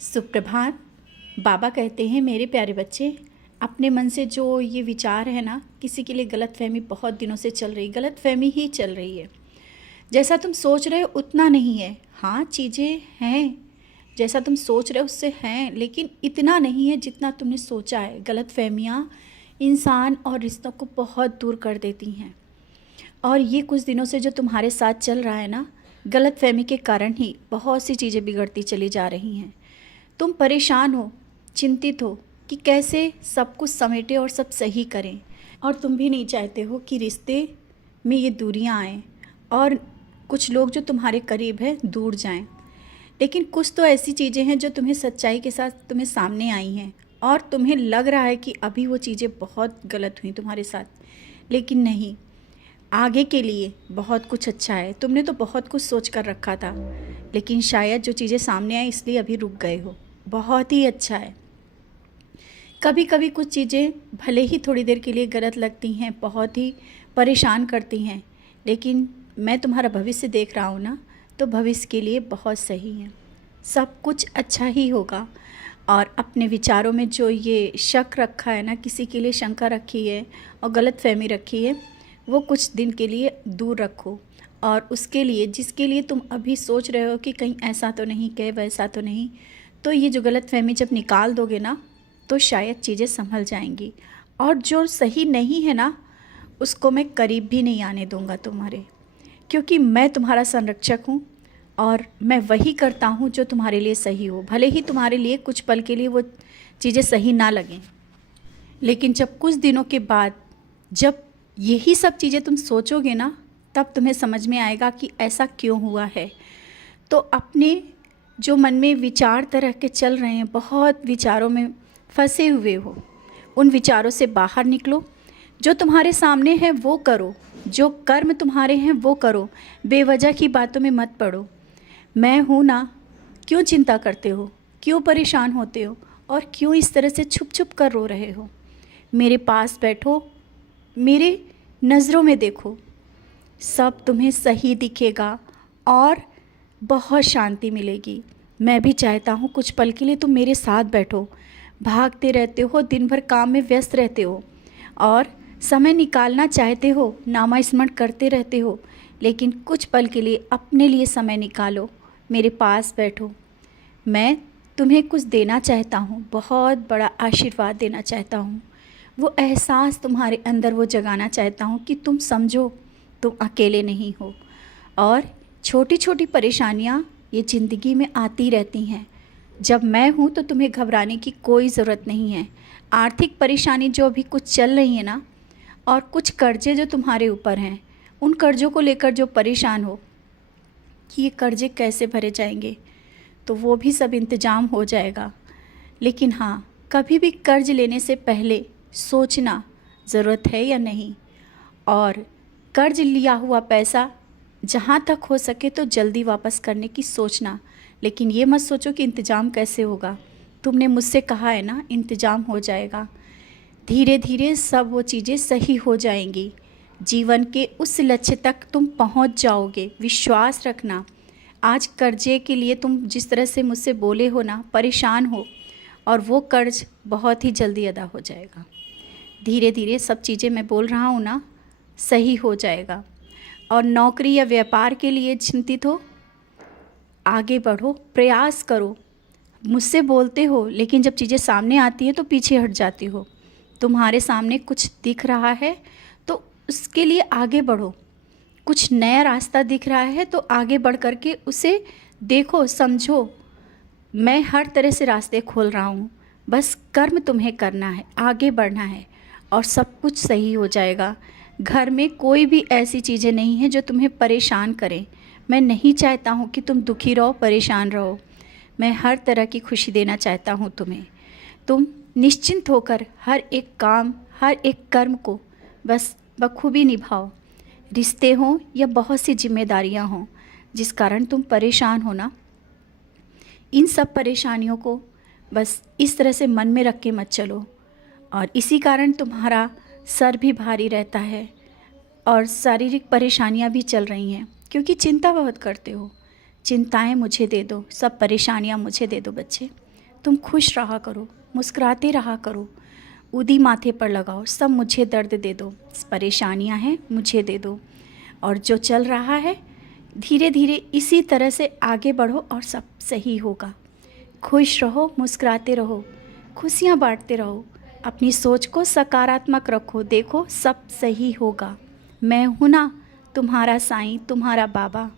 सुप्रभात। बाबा कहते हैं मेरे प्यारे बच्चे, अपने मन से जो ये विचार है ना, किसी के लिए गलतफहमी बहुत दिनों से चल रही, गलतफहमी ही चल रही है। जैसा तुम सोच रहे हो उतना नहीं है। हाँ, चीज़ें हैं, जैसा तुम सोच रहे हो उससे हैं, लेकिन इतना नहीं है जितना तुमने सोचा है। गलतफहमियाँ इंसान और रिश्तों को बहुत दूर कर देती हैं। और ये कुछ दिनों से जो तुम्हारे साथ चल रहा है ना, गलतफहमी के कारण ही बहुत सी चीज़ें बिगड़ती चली जा रही हैं। तुम परेशान हो, चिंतित हो कि कैसे सब कुछ समेटे और सब सही करें। और तुम भी नहीं चाहते हो कि रिश्ते में ये दूरियां आएँ और कुछ लोग जो तुम्हारे करीब हैं दूर जाएं। लेकिन कुछ तो ऐसी चीज़ें हैं जो तुम्हें सच्चाई के साथ तुम्हें सामने आई हैं और तुम्हें लग रहा है कि अभी वो चीज़ें बहुत गलत हुई तुम्हारे साथ, लेकिन नहीं, आगे के लिए बहुत कुछ अच्छा है। तुमने तो बहुत कुछ सोच कर रखा था, लेकिन शायद जो चीज़ें सामने आई इसलिए अभी रुक गए हो। बहुत ही अच्छा है। कभी कभी कुछ चीज़ें भले ही थोड़ी देर के लिए गलत लगती हैं, बहुत ही परेशान करती हैं, लेकिन मैं तुम्हारा भविष्य देख रहा हूँ ना, तो भविष्य के लिए बहुत सही है। सब कुछ अच्छा ही होगा। और अपने विचारों में जो ये शक रखा है ना, किसी के लिए शंका रखी है और गलतफहमी रखी है, वो कुछ दिन के लिए दूर रखो। और उसके लिए जिसके लिए तुम अभी सोच रहे हो कि कहीं ऐसा तो नहीं, कहीं वैसा तो नहीं, तो ये जो गलतफहमी जब निकाल दोगे ना, तो शायद चीज़ें संभल जाएंगी। और जो सही नहीं है ना, उसको मैं करीब भी नहीं आने दूंगा तुम्हारे, क्योंकि मैं तुम्हारा संरक्षक हूँ और मैं वही करता हूँ जो तुम्हारे लिए सही हो। भले ही तुम्हारे लिए कुछ पल के लिए वो चीज़ें सही ना लगें, लेकिन जब कुछ दिनों के बाद जब यही सब चीज़ें तुम सोचोगे ना, तब तुम्हें समझ में आएगा कि ऐसा क्यों हुआ है। तो अपने जो मन में विचार तरह के चल रहे हैं, बहुत विचारों में फंसे हुए हो, उन विचारों से बाहर निकलो। जो तुम्हारे सामने है वो करो, जो कर्म तुम्हारे हैं वो करो। बेवजह की बातों में मत पड़ो। मैं हूँ ना, क्यों चिंता करते हो, क्यों परेशान होते हो और क्यों इस तरह से छुप छुप कर रो रहे हो। मेरे पास बैठो, मेरे नज़रों में देखो, सब तुम्हें सही दिखेगा और बहुत शांति मिलेगी। मैं भी चाहता हूँ कुछ पल के लिए तुम मेरे साथ बैठो। भागते रहते हो, दिन भर काम में व्यस्त रहते हो और समय निकालना चाहते हो, नामस्मरण करते रहते हो, लेकिन कुछ पल के लिए अपने लिए समय निकालो, मेरे पास बैठो। मैं तुम्हें कुछ देना चाहता हूँ, बहुत बड़ा आशीर्वाद देना चाहता हूँ। वो एहसास तुम्हारे अंदर वो जगाना चाहता हूँ कि तुम समझो तुम अकेले नहीं हो। और छोटी छोटी परेशानियाँ ये ज़िंदगी में आती रहती हैं। जब मैं हूँ तो तुम्हें घबराने की कोई ज़रूरत नहीं है। आर्थिक परेशानी जो अभी कुछ चल रही है ना, और कुछ कर्जे जो तुम्हारे ऊपर हैं, उन कर्ज़ों को लेकर जो परेशान हो कि ये कर्जे कैसे भरे जाएंगे, तो वो भी सब इंतज़ाम हो जाएगा। लेकिन हाँ, कभी भी कर्ज लेने से पहले सोचना ज़रूरत है या नहीं। और कर्ज लिया हुआ पैसा जहाँ तक हो सके तो जल्दी वापस करने की सोचना, लेकिन ये मत सोचो कि इंतज़ाम कैसे होगा। तुमने मुझसे कहा है ना, इंतज़ाम हो जाएगा। धीरे धीरे सब वो चीज़ें सही हो जाएंगी। जीवन के उस लक्ष्य तक तुम पहुंच जाओगे, विश्वास रखना। आज कर्जे के लिए तुम जिस तरह से मुझसे बोले हो ना, परेशान हो, और वो कर्ज बहुत ही जल्दी अदा हो जाएगा। धीरे धीरे सब चीज़ें मैं बोल रहा हूँ ना, सही हो जाएगा। और नौकरी या व्यापार के लिए चिंतित हो, आगे बढ़ो, प्रयास करो। मुझसे बोलते हो, लेकिन जब चीज़ें सामने आती हैं तो पीछे हट जाती हो। तुम्हारे सामने कुछ दिख रहा है तो उसके लिए आगे बढ़ो। कुछ नया रास्ता दिख रहा है तो आगे बढ़ कर के उसे देखो, समझो। मैं हर तरह से रास्ते खोल रहा हूँ, बस कर्म तुम्हें करना है, आगे बढ़ना है और सब कुछ सही हो जाएगा। घर में कोई भी ऐसी चीज़ें नहीं हैं जो तुम्हें परेशान करें। मैं नहीं चाहता हूँ कि तुम दुखी रहो, परेशान रहो। मैं हर तरह की खुशी देना चाहता हूँ तुम्हें। तुम निश्चिंत होकर हर एक काम, हर एक कर्म को बस बखूबी निभाओ। रिश्ते हों या बहुत सी जिम्मेदारियाँ हों जिस कारण तुम परेशान हो ना, इन सब परेशानियों को बस इस तरह से मन में रख के मत चलो। और इसी कारण तुम्हारा सर भी भारी रहता है और शारीरिक परेशानियां भी चल रही हैं, क्योंकि चिंता बहुत करते हो। चिंताएं मुझे दे दो, सब परेशानियां मुझे दे दो बच्चे। तुम खुश रहा करो, मुस्कुराते रहा करो, उदी माथे पर लगाओ, सब मुझे दर्द दे दो, परेशानियां हैं मुझे दे दो, और जो चल रहा है धीरे धीरे इसी तरह से आगे बढ़ो और सब सही होगा। खुश रहो, मुस्कुराते रहो, खुशियाँ बांटते रहो, अपनी सोच को सकारात्मक रखो, देखो सब सही होगा। मैं हूँ ना, तुम्हारा साईं, तुम्हारा बाबा।